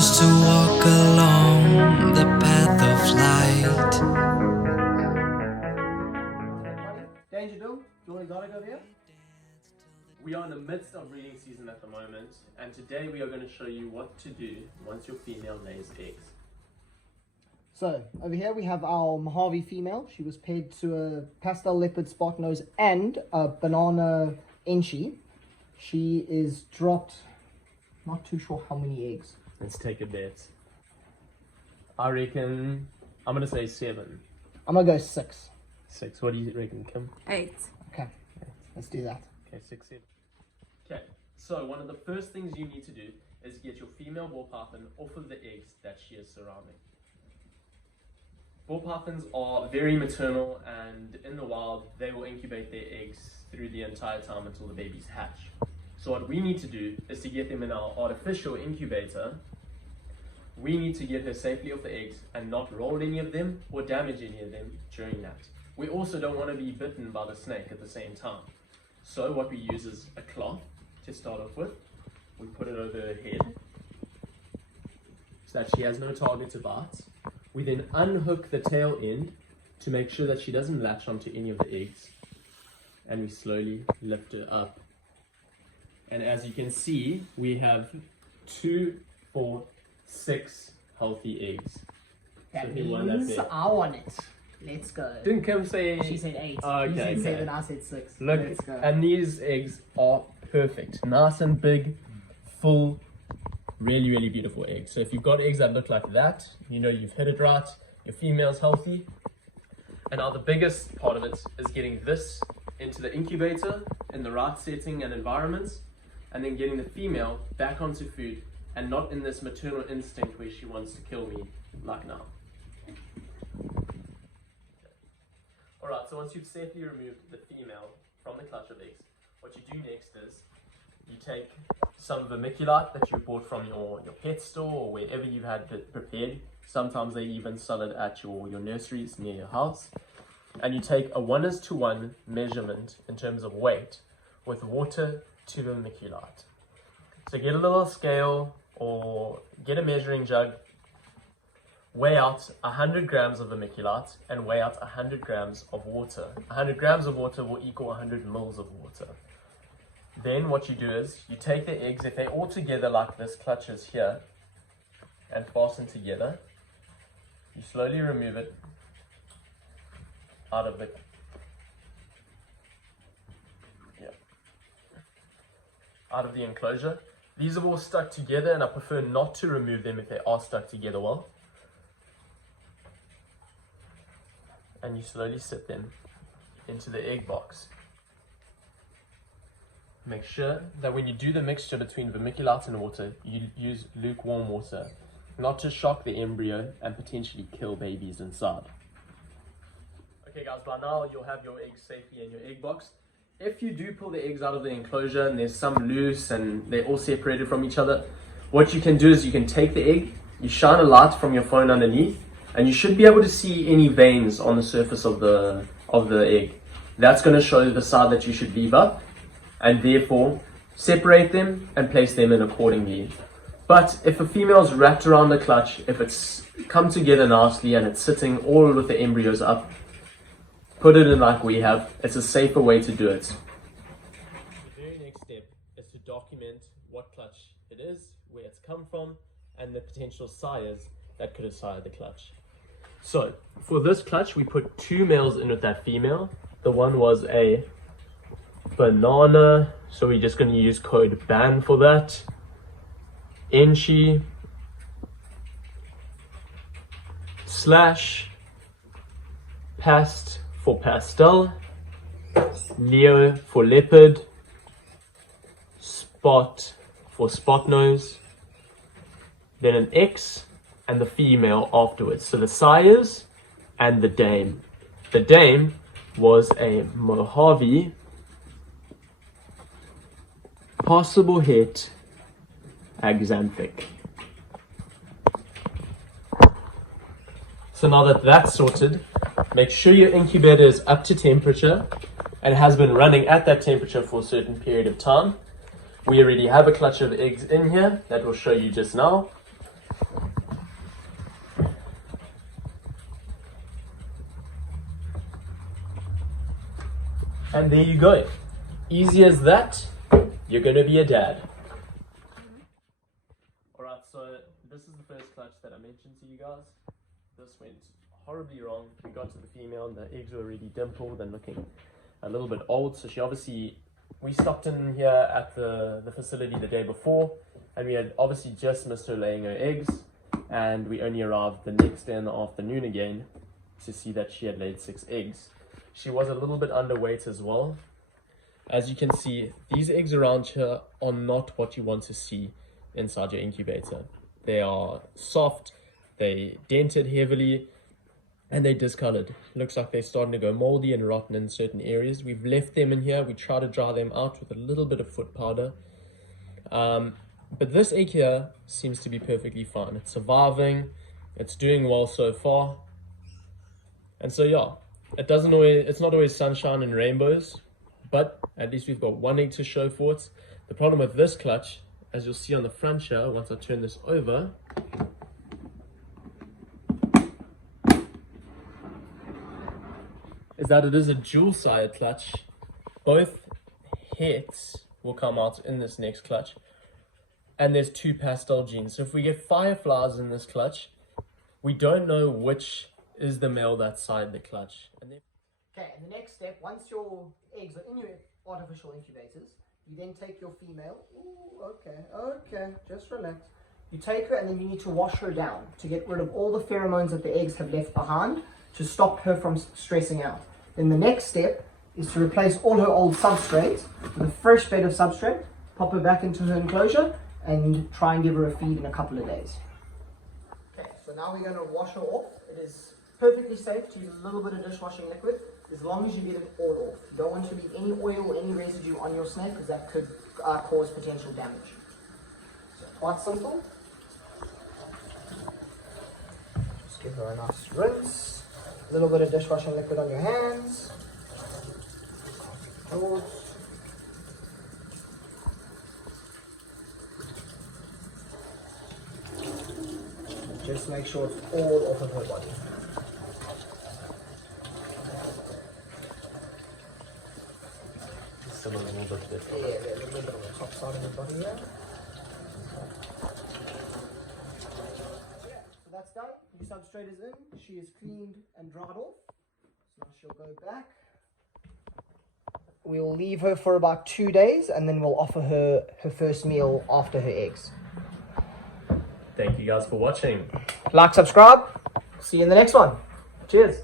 used to walk along the path of light. Danger Bill, do you want to go there? We are in the midst of breeding season at the moment, and today we are going to show you what to do once your female lays eggs. So, over here we have our Mojave female. She was paired to a pastel leopard spot nose and a banana enchi. She is dropped, not too sure how many eggs. Let's take a bet. I reckon, I'm going to say 7. I'm going to go 6. 6. What do you reckon, Kim? 8. Okay, let's do that. Okay, 6, 7. Okay, so one of the first things you need to do is get your female ball python off of the eggs that she is surrounding. Ball pythons are very maternal, and in the wild they will incubate their eggs through the entire time until the babies hatch. So what we need to do is to get them in our artificial incubator. We need to get her safely off the eggs and not roll any of them or damage any of them during that. We also don't want to be bitten by the snake at the same time. So what we use is a cloth to start off with. We put it over her head so that she has no target to bite. We then unhook the tail end to make sure that she doesn't latch onto any of the eggs. And we slowly lift her up. And as you can see, we have 2, 4, 6 healthy eggs. That So he won that means bet. I want it. Let's go. Didn't Kim say... She said 8. Oh, You okay, said 7, okay. I said 6. Look, Let's go. and these eggs are perfect. Nice and big, full, really, really beautiful eggs. So if you've got eggs that look like that, you know you've hit it right, your female's healthy. And now the biggest part of it is getting this into the incubator in the right setting and environment, and then getting the female back onto food and not in this maternal instinct where she wants to kill me like now. Alright, so once you've safely removed the female from the clutch of eggs, what you do next is you take some vermiculite that you bought from your pet store or wherever you've had it prepared. Sometimes they even sell it at your nurseries near your house. And you take a 1:1 measurement in terms of weight with water to vermiculite. So get a little scale or get a measuring jug, weigh out 100 grams of vermiculite and weigh out 100 grams of water. 100 grams of water will equal 100 mils of water. Then what you do is you take the eggs, if they're all together like this, clutches here, and fasten together, you slowly remove it out of the enclosure. These are all stuck together, and I prefer not to remove them if they are stuck together well. And you slowly sit them into the egg box. Make sure that when you do the mixture between vermiculite and water, you use lukewarm water, not to shock the embryo and potentially kill babies inside. Okay guys, by now you'll have your eggs safely in your egg box. If you do pull the eggs out of the enclosure and there's some loose and they're all separated from each other, what you can do is you can take the egg, you shine a light from your phone underneath, and you should be able to see any veins on the surface of the egg. That's going to show the side that you should leave up, and therefore separate them and place them in accordingly. But if a female's wrapped around the clutch, if it's come together nicely and it's sitting all with the embryos up, put it in like we have. It's a safer way to do it. The very next step is to document what clutch it is, where it's come from, and the potential sires that could have sired the clutch. So for this clutch, we put 2 males in with that female. The one was a banana, so we're just going to use code BAN for that. Enchi / past for pastel, Leo for leopard, spot for spot nose, then an X and the female afterwards. So the sires and the dame. The dame was a Mojave possible hit axanthic. So now that that's sorted, make sure your incubator is up to temperature and has been running at that temperature for a certain period of time. We already have a clutch of eggs in here that we'll show you just now. And there you go. Easy as that, you're gonna be a dad. Alright, so this is the first clutch that I mentioned to you guys. This went horribly wrong. We got to the female and the eggs were already dimpled and looking a little bit old. So she obviously, we stopped in here at the facility the day before, and we had obviously just missed her laying her eggs, and we only arrived the next day in the afternoon again to see that she had laid 6 eggs. She was a little bit underweight as well. As you can see, these eggs around here are not what you want to see inside your incubator. They are soft, they dented heavily, and they're discolored. Looks like they're starting to go moldy and rotten in certain areas. We've left them in here. We try to dry them out with a little bit of foot powder. But this egg here seems to be perfectly fine. It's surviving. It's doing well so far. And so yeah, it's not always sunshine and rainbows, but at least we've got one egg to show for it. The problem with this clutch, as you'll see on the front here, once I turn this over, is that it is a dual-sided clutch. Both heads will come out in this next clutch, and there's 2 pastel genes. So if we get fireflies in this clutch, we don't know which is the male that's side the clutch. Okay, and the next step, once your eggs are in your artificial incubators, you then take your female. Ooh, okay, just relax. You take her and then you need to wash her down to get rid of all the pheromones that the eggs have left behind to stop her from stressing out. Then the next step is to replace all her old substrate with a fresh bed of substrate, pop her back into her enclosure, and try and give her a feed in a couple of days. Okay, so now we're going to wash her off. It is perfectly safe to use a little bit of dishwashing liquid as long as you get it all off. You don't want to leave any oil or any residue on your snake because that could cause potential damage. So quite simple. Just give her a nice rinse. A little bit of dishwashing liquid on your hands. Yours. Just make sure it's all off of her body. Still a little bit different. Yeah, a little bit on the top side of the body here. So that's done. New substrate is in. She is cleaned and dried off. So now she'll go back. We'll leave her for about 2 days and then we'll offer her her first meal after her eggs. Thank you guys for watching. Like, subscribe. See you in the next one. Cheers.